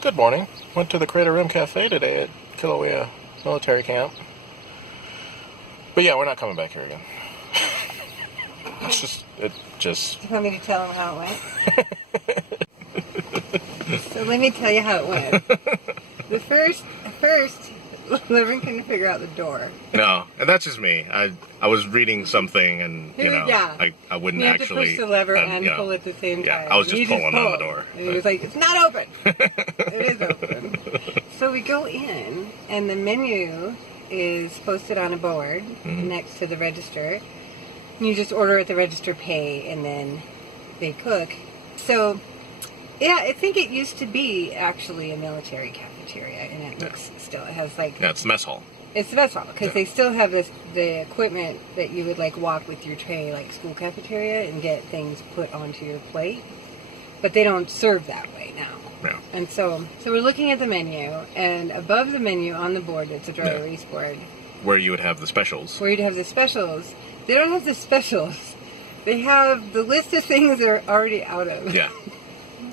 Good morning. Went to the Crater Rim Cafe today at Kilauea Military Camp. But yeah, we're not coming back here again. it just... Do you want me to tell them how it went? So let me tell you how it went. The first, Wren couldn't figure out the door. No, and that's just me. I was reading something and, I wouldn't you have actually... to push the lever and pull at the same time. Yeah, I was just pulling on the door. And he was like, it's not open. It is open. So we go in, and the menu is posted on a board next to the register. And you just order at the register, pay, and then they cook. So, yeah, I think it used to be actually a military cafeteria, and it looks still, it has like... Yeah, it's the mess hall. It's the mess hall, because they still have the equipment that you would like walk with your tray, like school cafeteria, and get things put onto your plate. But they don't serve that way now. Yeah. And so we're looking at the menu, and above the menu on the board, it's a dry erase board. Where you would have the specials. Where you'd have the specials. They don't have the specials. They have the list of things they're already out of. Yeah.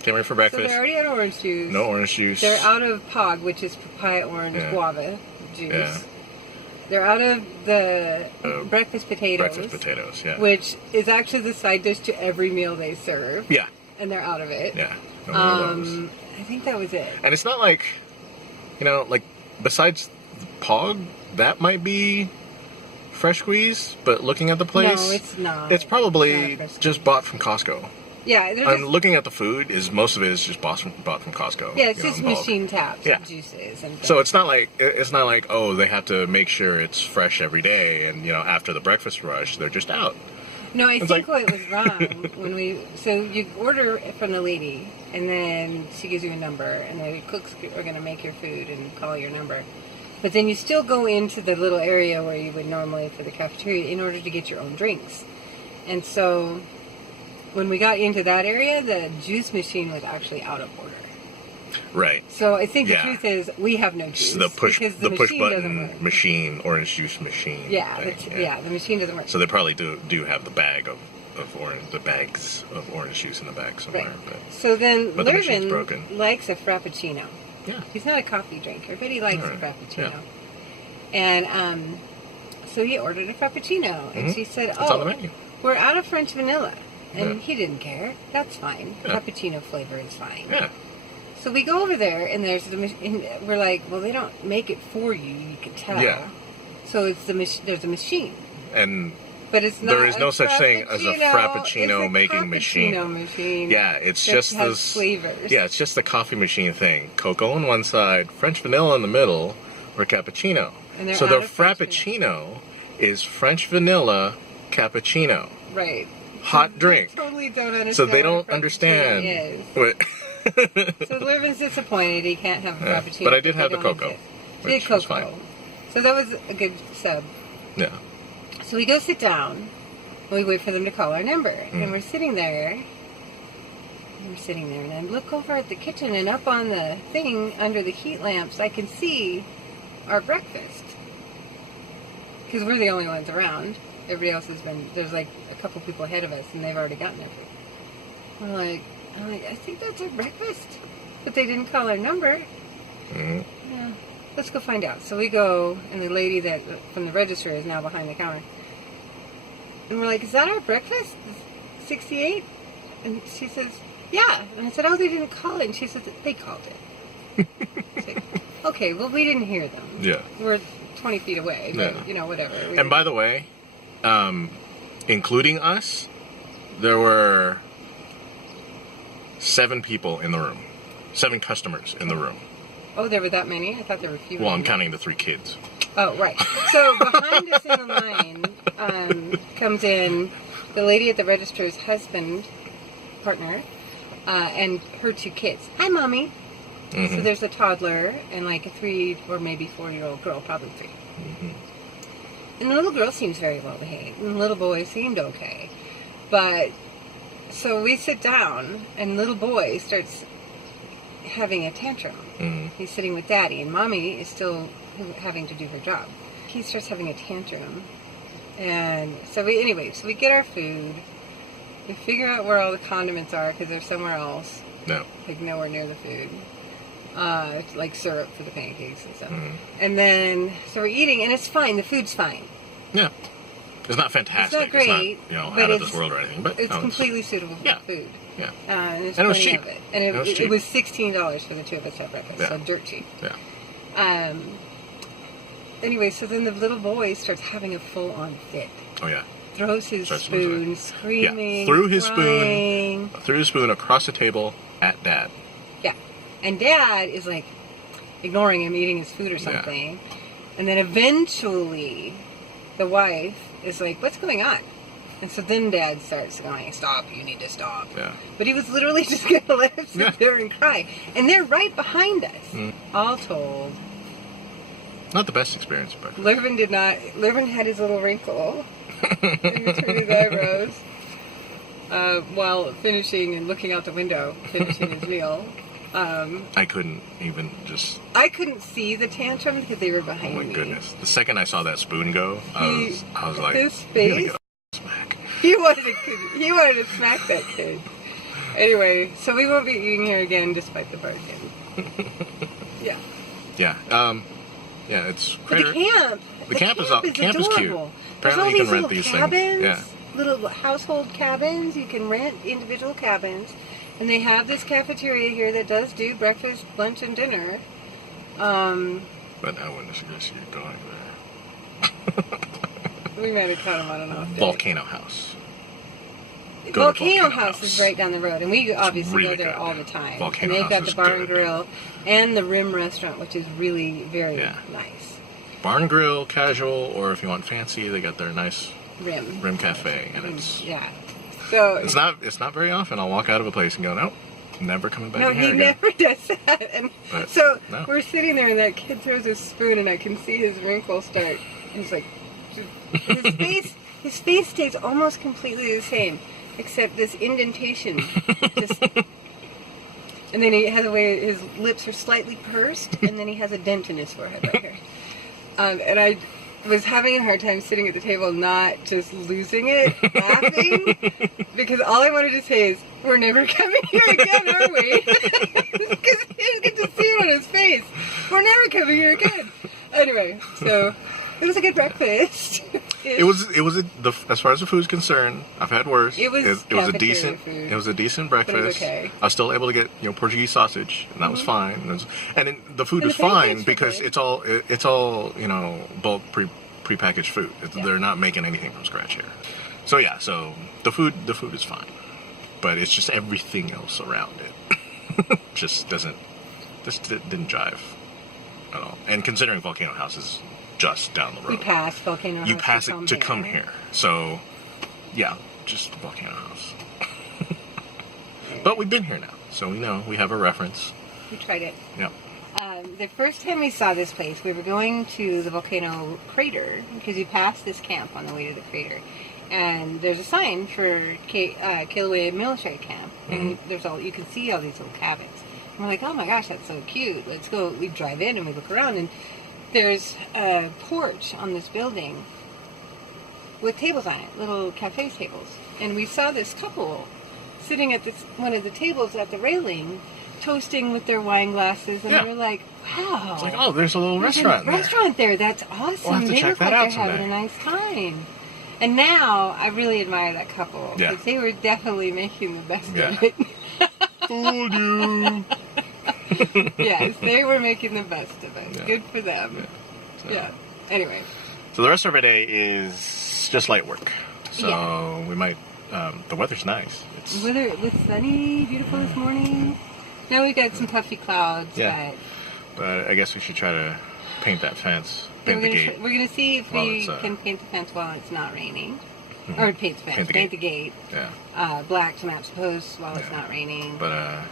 Came in for breakfast. So they're already out of orange juice. No orange juice. They're out of POG, which is papaya orange guava juice. Yeah. They're out of the breakfast potatoes. Breakfast potatoes, yeah. Which is actually the side dish to every meal they serve. Yeah. And they're out of it. Yeah. No more of those. I think that was it. And it's not like, besides POG, that might be fresh squeeze, but looking at the place... No, it's not. It's probably just bought from Costco. Yeah, I'm looking at the food. Most of it is just bought from Costco. Yeah, it's just machine taps and juices and stuff. So it's not like oh, they have to make sure it's fresh every day, and after the breakfast rush they're just out. No, I think what was wrong so you order from the lady, and then she gives you a number, and the cooks are going to make your food and call your number. But then you still go into the little area where you would normally for the cafeteria in order to get your own drinks. And so when we got into that area, the juice machine was actually out of order. Right. So I think the truth is we have no juice. The push button machine, orange juice machine. Yeah, the machine doesn't work. So they probably do have the bag of orange, the bags of orange juice in the bag somewhere. Right. But, so then Wren likes a frappuccino. Yeah. He's not a coffee drinker, but he likes a frappuccino. Yeah. And so he ordered a frappuccino, and she said, it's on the menu. We're out of French vanilla. And he didn't care. That's fine. Yeah. Cappuccino flavor is fine. Yeah. So we go over there, and there's we're like, well, they don't make it for you. You can tell. Yeah. So it's there's a machine. But it's not. There is no such thing as a frappuccino making machine. Yeah, it's just this flavors. Yeah, it's just the coffee machine thing. Cocoa on one side, French vanilla in the middle, or cappuccino. And so the frappuccino is French vanilla cappuccino. Right. Hot drink. They totally don't understand. So they don't understand. So Wren's disappointed he can't have a frappuccino. But I did have the cocoa. He did cocoa. So that was a good sub. Yeah. So we go sit down. We wait for them to call our number. And we're sitting there. And I look over at the kitchen, and up on the thing under the heat lamps, I can see our breakfast. Because we're the only ones around. Everybody else there's like a couple people ahead of us, and they've already gotten their food. I'm like, I think that's our breakfast. But they didn't call our number. Yeah, let's go find out. So we go, and the lady that from the register is now behind the counter. And we're like, is that our breakfast? 68? And she says, yeah. And I said, oh, they didn't call it. And she says, they called it. Like, okay, well, we didn't hear them. Yeah. We're 20 feet away, but, whatever. And by the way, including us, there were 7 people in the room. 7 customers in the room. Oh, there were that many? I thought there were fewer. Well, I'm counting the 3 kids. Oh, right. So behind us in the line comes in the lady at the register's partner, and her 2 kids. Hi, Mommy. So there's a toddler and like a 3 or maybe 4-year-old girl, probably 3. And the little girl seems very well behaved, and the little boy seemed okay. But, so we sit down, and little boy starts having a tantrum. He's sitting with Daddy, and Mommy is still having to do her job. He starts having a tantrum. And so we get our food. We figure out where all the condiments are, because they're somewhere else. No. Like nowhere near the food. like syrup for the pancakes and stuff. And then, so we're eating, and it's fine. The food's fine. Yeah. It's not fantastic. It's not great. It's not, but out of this world or anything. But it's completely suitable for food. Yeah. And there's And it was plenty cheap. of it. And it was $16 for the two of us to have breakfast. Yeah. So dirt cheap. Yeah. Anyway, so then the little boy starts having a full-on fit. Oh, yeah. Throws his spoon, screaming, threw his crying. spoon across the table at Dad. Yeah. And Dad is like ignoring him, eating his food or something. Yeah. And then eventually the wife is like, what's going on? And so then Dad starts going, stop, you need to stop. Yeah. But he was literally just going to let him sit there and cry. And they're right behind us. All told. Not the best experience, but... Lurvin had his little wrinkle in between his eyebrows while finishing and looking out the window, finishing his meal. I couldn't even just... I couldn't see the tantrum because they were behind me. Oh my goodness. The second I saw that spoon go, I was like... His face... Smack. He wanted to smack that kid. Anyway, so we won't be eating here again despite the bargain. Yeah. Yeah. Yeah, it's great. The camp is cute. Apparently you can rent these cabins, things. Yeah. Little household cabins. You can rent individual cabins. And they have this cafeteria here that does do breakfast, lunch, and dinner. But I wouldn't suggest you going there. We might have caught him on an off day. Volcano House. Volcano House is right down the road, and we obviously really go there good. all the time. Volcano and they've got House the bar and is good. grill and the Rim restaurant, which is really very nice. Bar and grill, casual, or if you want fancy, they got their nice Rim cafe, and it's So it's not very often I'll walk out of a place and go, nope, never coming back. No, in he here again. never does that. And we're sitting there, and that kid throws his spoon, and I can see his wrinkle start. And he's like, his face stays almost completely the same, except this indentation. And then he has a way, his lips are slightly pursed, and then he has a dent in his forehead right here. And I was having a hard time sitting at the table, not just losing it, laughing, because all I wanted to say is, we're never coming here again, are we? Because he didn't get to see it on his face. We're never coming here again. Anyway, so it was a good breakfast. It was as far as the food's concerned, I've had worse. It was a decent food. It was a decent breakfast. But it was okay. I was still able to get Portuguese sausage, and that was fine. And the food was fine because it's all bulk prepackaged food. They're not making anything from scratch here. So so the food is fine, but it's just everything else around it just didn't jive at all. And considering Volcano House is just down the road. We passed Volcano House. You pass it to come here. So, just Volcano House. But we've been here now, so we know. We have a reference. We tried it. Yeah. The first time we saw this place, we were going to the volcano crater, because you pass this camp on the way to the crater. And there's a sign for Kilauea Military Camp. And you can see all these little cabins. And we're like, oh my gosh, that's so cute. Let's go. We drive in and we look around, and there's a porch on this building with tables on it, little cafe tables. And we saw this couple sitting at one of the tables at the railing, toasting with their wine glasses, and we were like, wow. It's like, oh, there's a little restaurant there. That's awesome. We'll have to they check look that like out they're having a nice time. And now I really admire that couple, because they were definitely making the best of it. Fooled you. Yes, they were making the best of it. Yeah. Good for them. So, Anyway. So the rest of our day is just light work. So we might. The weather's nice. It was sunny, beautiful this morning. Now we've got some puffy clouds. But I guess we should try to paint that fence. Paint the gate. We're going to see if we can paint the fence while it's not raining. Or paint the fence. Paint the gate. Yeah. Black to match the posts while it's not raining. But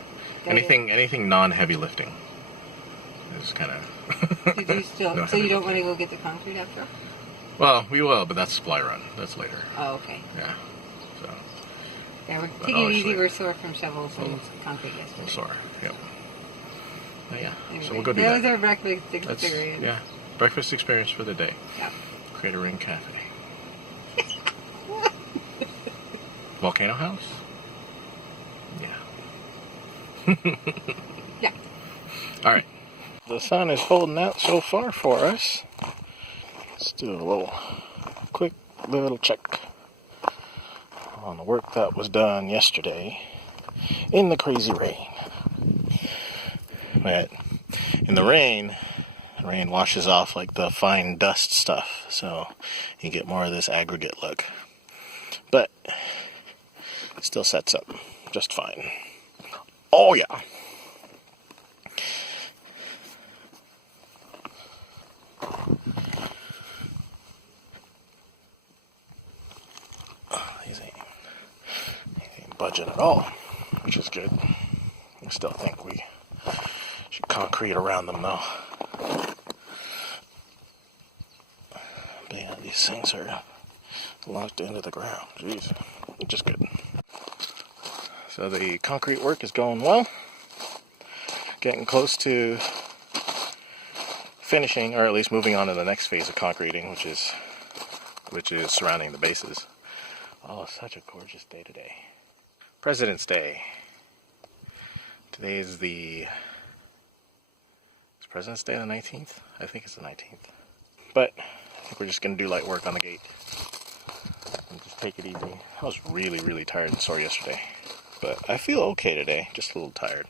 anything non-heavy lifting is kind of. Did you still? So you don't want to go get the concrete after all? Well, we will, but that's supply run. That's later. Oh, okay. Yeah. So. Yeah, we're taking it easy. We're sore from shovels and concrete yesterday. We're sore. Yep. Yeah. Anyway, So we'll go do that. That was our breakfast experience. Yeah. Breakfast experience for the day. Yeah. Crater Ring Cafe. Volcano House? Yeah. Yeah. Alright. The sun is holding out so far for us. Let's do a quick little check on the work that was done yesterday in the crazy rain. But in the rain washes off like the fine dust stuff, so you get more of this aggregate look. But it still sets up just fine. Oh yeah. These ain't budging at all, which is good. I still think we should concrete around them though. But yeah, these things are locked into the ground. Jeez, which is good. So the concrete work is going well. Getting close to finishing, or at least moving on to the next phase of concreting, which is surrounding the bases. Oh, such a gorgeous day today. President's Day. Today is is President's Day the 19th? I think it's the 19th. But I think we're just going to do light work on the gate. And just take it easy. I was really, really tired and sore yesterday. But I feel okay today, just a little tired.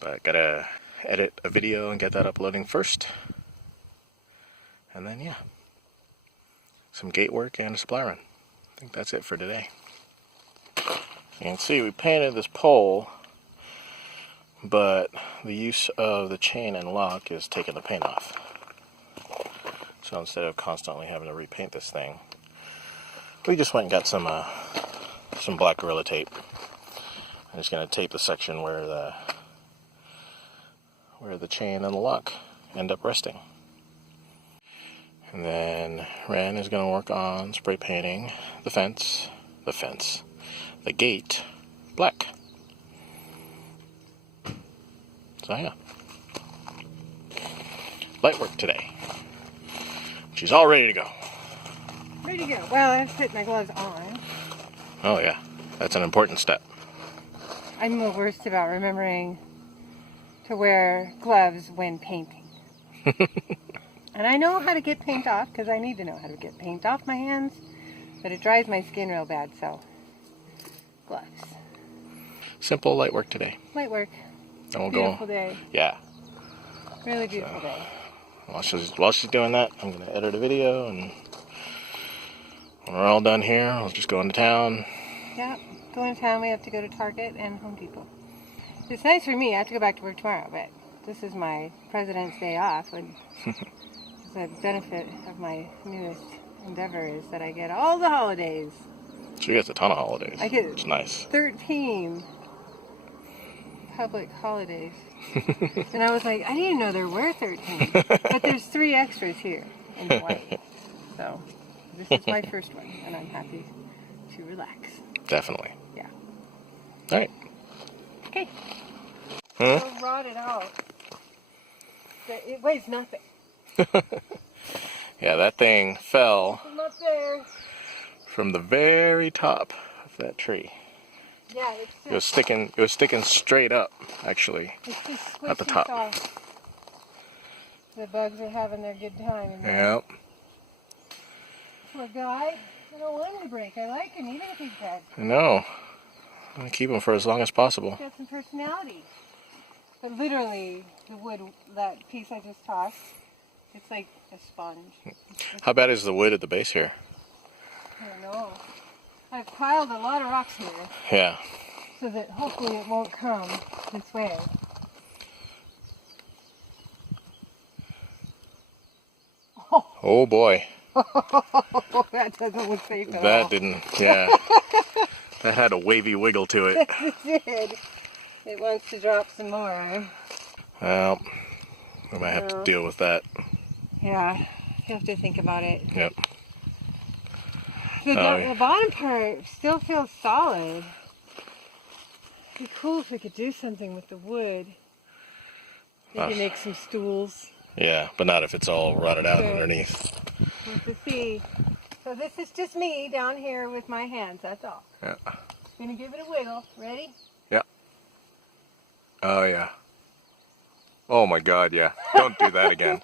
But gotta edit a video and get that uploading first. And then, yeah. Some gate work and a supply run. I think that's it for today. You can see we painted this pole, but the use of the chain and lock is taking the paint off. So instead of constantly having to repaint this thing, we just went and got some black Gorilla tape. I'm just going to tape the section where the chain and the lock end up resting. And then Wren is going to work on spray painting the gate black. So yeah. Light work today. She's all ready to go. Ready to go. Well, I've put my gloves on. Oh yeah, that's an important step. I'm the worst about remembering to wear gloves when painting. And I know how to get paint off, because I need to know how to get paint off my hands, but it dries my skin real bad, so gloves. Simple light work today. Light work. And we'll Beautiful day. Yeah. Really beautiful day. While she's doing that, I'm going to edit a video, and when we're all done here, I'll just go into town. Yeah, going to town. We have to go to Target and Home Depot. It's nice for me. I have to go back to work tomorrow, but this is my President's Day off, and the benefit of my newest endeavor is that I get all the holidays. She gets a ton of holidays. I get It's nice. 13 public holidays. And I was like, I didn't know there were 13. But there's 3 extras here in Hawaii. So this is my first one, and I'm happy to relax. Definitely. Yeah. All right. Okay. So rotted out. It weighs nothing. Yeah, that thing fell From up there. from the very top of that tree. Yeah, It was sticking straight up, actually. It's just at the top. soft. The bugs are having their good time in there. Yep. Poor guy. I don't want him to break. I like him, even if he's dead. I know. I'm gonna keep him for as long as possible. He's got some personality. But literally, the wood, that piece I just tossed, it's like a sponge. How bad is the wood at the base here? I don't know. I've piled a lot of rocks here, Yeah. so that hopefully it won't come this way. Oh boy. That doesn't look safe at all. That didn't, yeah. That had a wavy wiggle to it. It did. It wants to drop some more. Well, we might have to deal with that. Yeah, you have to think about it. Yep. The bottom part still feels solid. It'd be cool if we could do something with the wood. Maybe make some stools. Yeah, but not if it's all rotted out underneath. We'll have to see. So this is just me down here with my hands, that's all. Yeah. Gonna give it a wiggle. Ready? Yeah. Oh yeah. Oh my God, yeah. Don't do that again.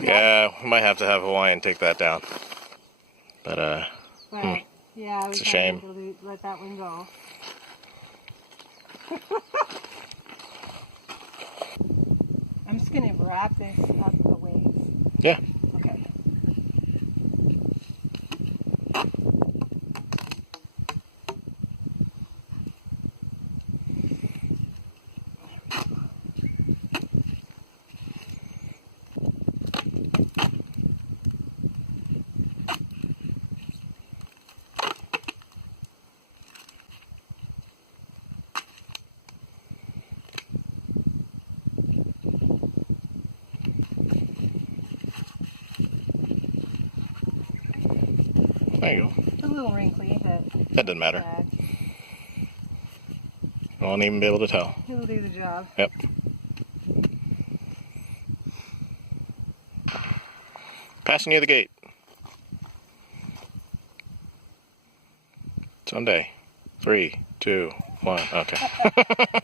Yeah, we might have to have Hawaiian take that down. But, yeah, it's a shame. To let that one go. I'm just going to wrap this up a ways. Yeah. Okay. There you go. It's a little wrinkly, but That doesn't matter. I won't even be able to tell. It'll do the job. Yep. Passing near the gate. Someday. 3, 2, 1. Okay. I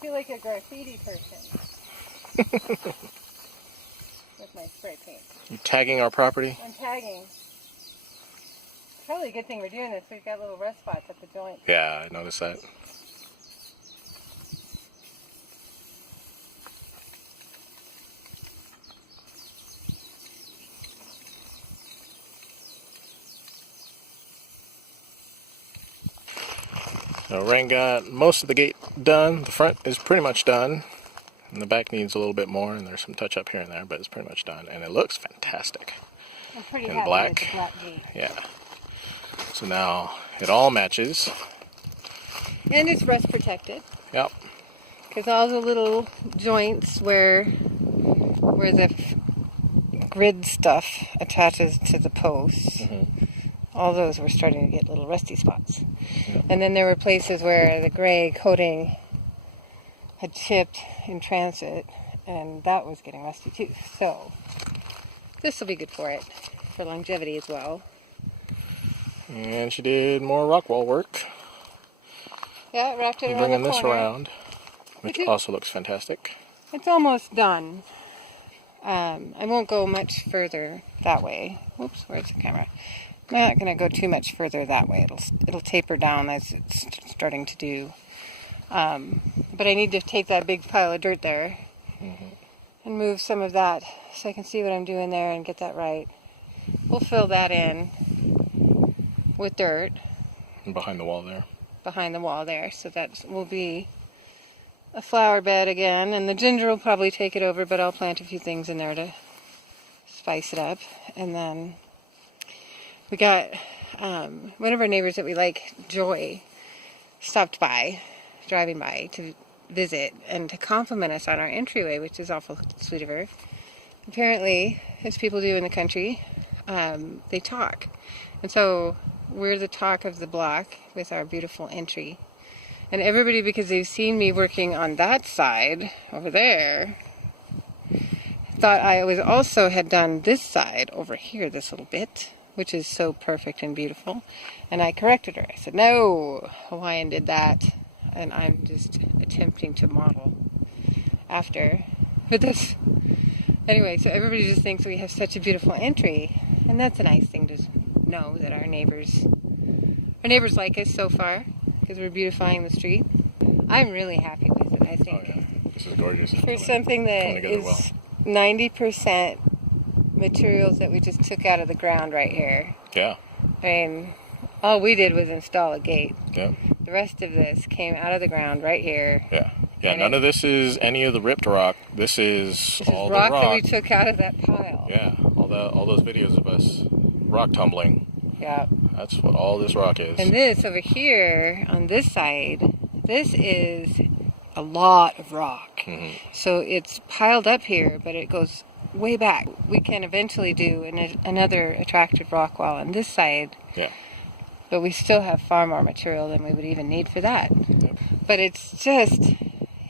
feel like a graffiti person. With my spray paint. You tagging our property? I'm tagging. Probably a good thing we're doing this. We've got little rust spots at the joint. Yeah, I noticed that. So Wren got most of the gate done. The front is pretty much done. And the back needs a little bit more, and there's some touch up here and there, but it's pretty much done. And it looks fantastic. I'm pretty In happy black. with the black gate. Yeah. So now it all matches. And it's rust protected. Yep. Because all the little joints where the grid stuff attaches to the posts, all those were starting to get little rusty spots. Yep. And then there were places where the gray coating had chipped in transit, and that was getting rusty too. So this will be good for it, for longevity as well. And she did more rock wall work. Yeah, wrapped it around Bringing the this corner. around, which also looks fantastic. It's almost done. I won't go much further that way. Whoops, where's the camera? I'm not going to go too much further that way. It'll taper down as it's starting to do. But I need to take that big pile of dirt there and move some of that so I can see what I'm doing there and get that right. We'll fill that in with dirt. And behind the wall there. Behind the wall there, so that will be a flower bed again, and the ginger will probably take it over, but I'll plant a few things in there to spice it up. And then we got one of our neighbors that we like, Joy, stopped by, driving by to visit and to compliment us on our entryway, which is awful sweet of her. Apparently, as people do in the country, they talk, and so we're the talk of the block with our beautiful entry. And everybody, because they've seen me working on that side over there, thought I was also had done this side over here, this little bit, which is so perfect and beautiful. And I corrected her. I said, no, Hawaiian did that. And I'm just attempting to model after. But that's, anyway, so everybody just thinks we have such a beautiful entry. And that's a nice thing to know, that our neighbors like us so far, because we're beautifying the street. I'm really happy with it, I think. Oh, yeah. This is gorgeous. For something that is 90% materials that we just took out of the ground right here. Yeah. I mean, all we did was install a gate. Yeah. The rest of this came out of the ground right here. Yeah. Yeah, none of this is any of the ripped rock. This is all the rock that we took out of that pile. Yeah, all those videos of us rock tumbling. Yeah. That's what all this rock is. And this over here on this side, this is a lot of rock. So it's piled up here, but it goes way back. We can eventually do another attractive rock wall on this side. Yeah. But we still have far more material than we would even need for that. Yep. But it's just,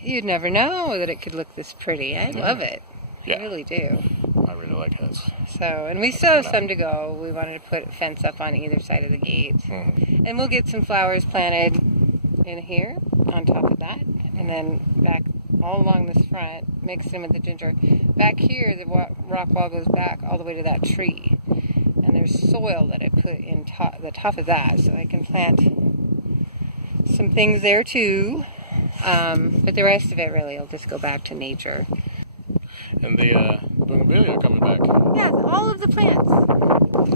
you'd never know that it could look this pretty. I love it. Yeah. I really do. I really like has. So, and we still have some to go. We wanted to put a fence up on either side of the gate. Mm-hmm. And we'll get some flowers planted in here on top of that. And then back all along this front, mix them with the ginger. Back here, the rock wall goes back all the way to that tree. And there's soil that I put in the top of that, so I can plant some things there too. But the rest of it really will just go back to nature. And the bougainvillea are coming back. Yeah, all of the plants.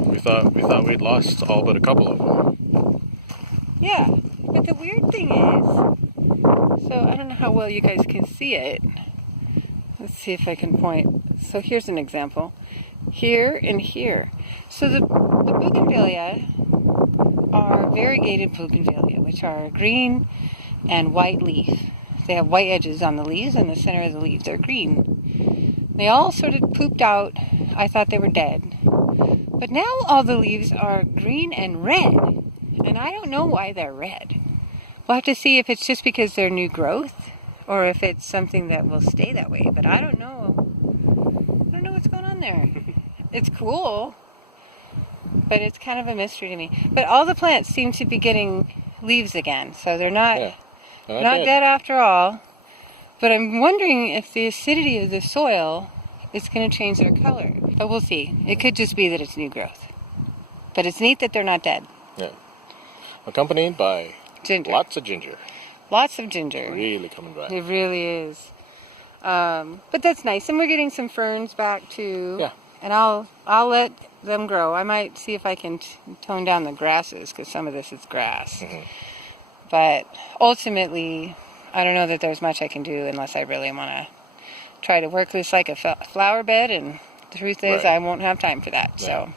We thought we'd lost all but a couple of them. Yeah, but the weird thing is, so I don't know how well you guys can see it. Let's see if I can point. So here's an example. Here and here. So the bougainvillea are variegated bougainvillea, which are green and white leaf. They have white edges on the leaves, and the center of the leaves are green. They all sort of pooped out. I thought they were dead. But now all the leaves are green and red. And I don't know why they're red. We'll have to see if it's just because they're new growth or if it's something that will stay that way. But I don't know. I don't know what's going on there. It's cool, but it's kind of a mystery to me. But all the plants seem to be getting leaves again. So they're not, not dead after all. But I'm wondering if the acidity of the soil is going to change their color. But we'll see. It could just be that it's new growth. But it's neat that they're not dead. Yeah. Accompanied by Ginger. lots of ginger. Lots of ginger. Really coming back. It really is. But that's nice. And we're getting some ferns back too. Yeah. And I'll let them grow. I might see if I can tone down the grasses, because some of this is grass. Mm-hmm. But ultimately, I don't know that there's much I can do unless I really want to try to work this like a flower bed. And the truth is, I won't have time for that. Yeah. So,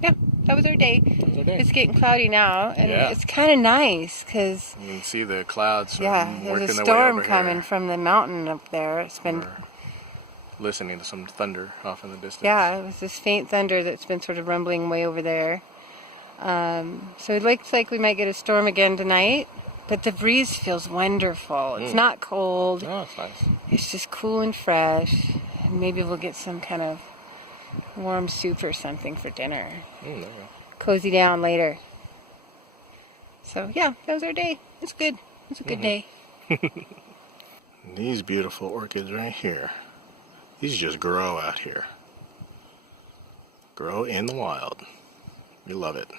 yeah, that was our day. It's getting cloudy now, and it's kind of nice because you can see the clouds. There's a storm coming from the mountain up there. It's been listening to some thunder off in the distance. Yeah, it was this faint thunder that's been sort of rumbling way over there. So it looks like we might get a storm again tonight, but the breeze feels wonderful. It's not cold. Oh, it's nice. It's just cool and fresh. And maybe we'll get some kind of warm soup or something for dinner. There you go. Cozy down later. So yeah, that was our day. It's good. It's a good day. These beautiful orchids right here. These just grow out here. Grow in the wild. We love it.